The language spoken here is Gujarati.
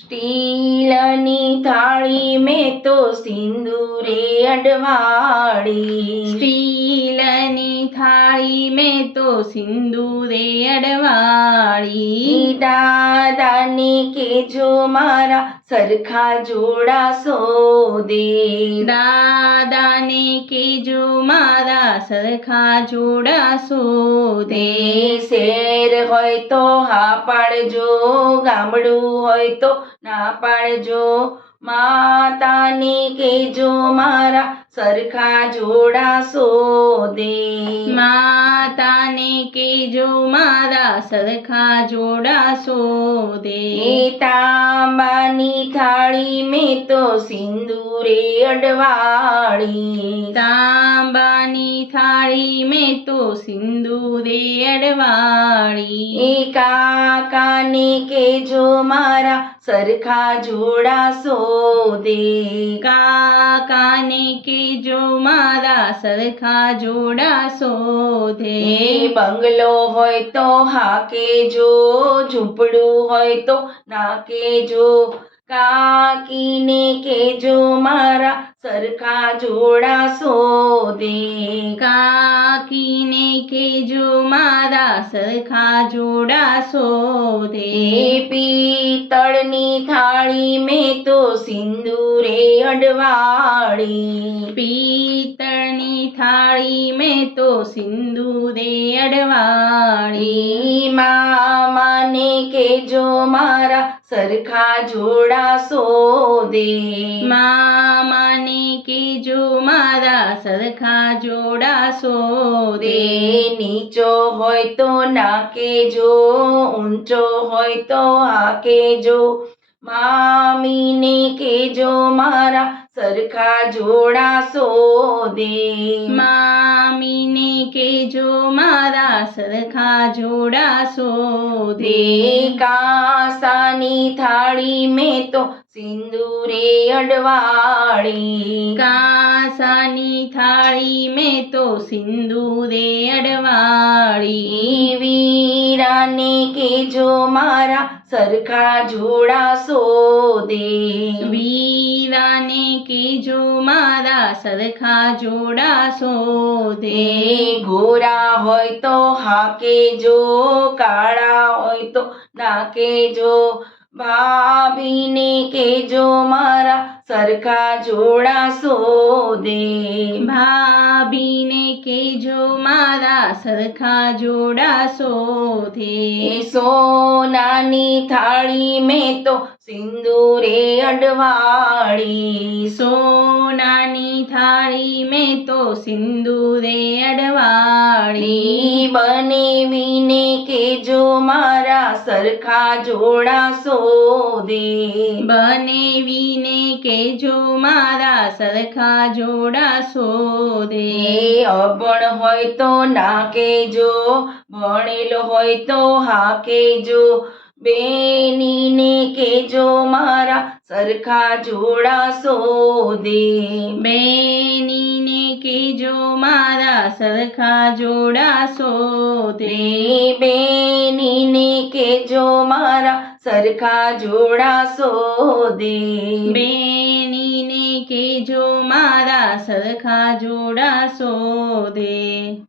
સ્ટીલની થાળી મેં તો સિંદૂરે અડવાળી. સ્ટીલની થાળી મેં તો સિંદૂરે અડવાળી. દાદાને કેજો મારા સરખા જોડા સોદે. દાદાને કેજો મારા સરખા જોડા સોદે. શેર હોય તો હા પાડજો, ગામડું હોય તો ના પાડજો. માતાને કેજો મારા સરખા જોડા સોદે. માતાને કેજો મારા સરખા જોડા સોદે. તાંબાની થાળી મેં તો સિંદૂરે અડવાળી. તાંબાની થાળી મેં તો સિંદૂરે અડવાળી. કાકાને કેજો મારા સરખા જોડા સોદે. કાકાને કેજો મારા સરખા જોડા સોદે. બંગલો હોય તો હા કેજો, ઝૂંપડું હોય તો ના કેજો. કાકીને કેજો મારા સરખા જોડા સોદે. કાકીને કેજો મારા સરખા જોડા સોદે. પિત્તળની થાળી મેં તો સિંદૂરે અડવાળી. પિત્તળની થાળી મેં તો સિંદૂરે અડવાળી. મામાને કેજો મારા સરખા જોડા સોદે. મામાને કેજો મારા સરખા જોડા સોદે. નીચો હોય તો ના કેજો, ઊંચો હોય તો હા કેજો. મામીને કેજો મારા સરખા જોડા સોદે. મામીને કેજો મારા સરખા જોડા સોદે. કાંસાની થાળી મેં તો સિંદૂરે અડવાળી. કાંસાની થાળી મેં તો સિંદૂરે અડવાળી. વીરાને કેજો મારા સરખા જોડા સોદે. વીરાને કેજો મારા સરખા જોડા સોદે. ગોરા હોય તો હા કેજો, કાળા હોય તો ના કેજો. ભાભીને કેજો મારા સરખા જોડા સોદે. ભાભીને કેજો મારા સરખા જોડા સોદે. સોનાની થાળી મેં તો સિંદૂરે અડવાળી. સોનાની થાળી મેં તો સિંદૂરે અડવાળી. બનેવીને કેજો મારા સરખા જોડા સોદે. બનેવીને કેજો મારા સરખા જોડા સોદે. અભણ હોય તો ના કેજો, ભણેલો હોય તો હા કેજો. બેનીને કેજો મારા સરખા જોડા સોદે. બેનીને કેજો મારા સરખા જોડા સોદે. બેનીને કેજો મારા સરખા જોડા સોદે. બેનીને કેજો મારા સરખા જોડા સોદે.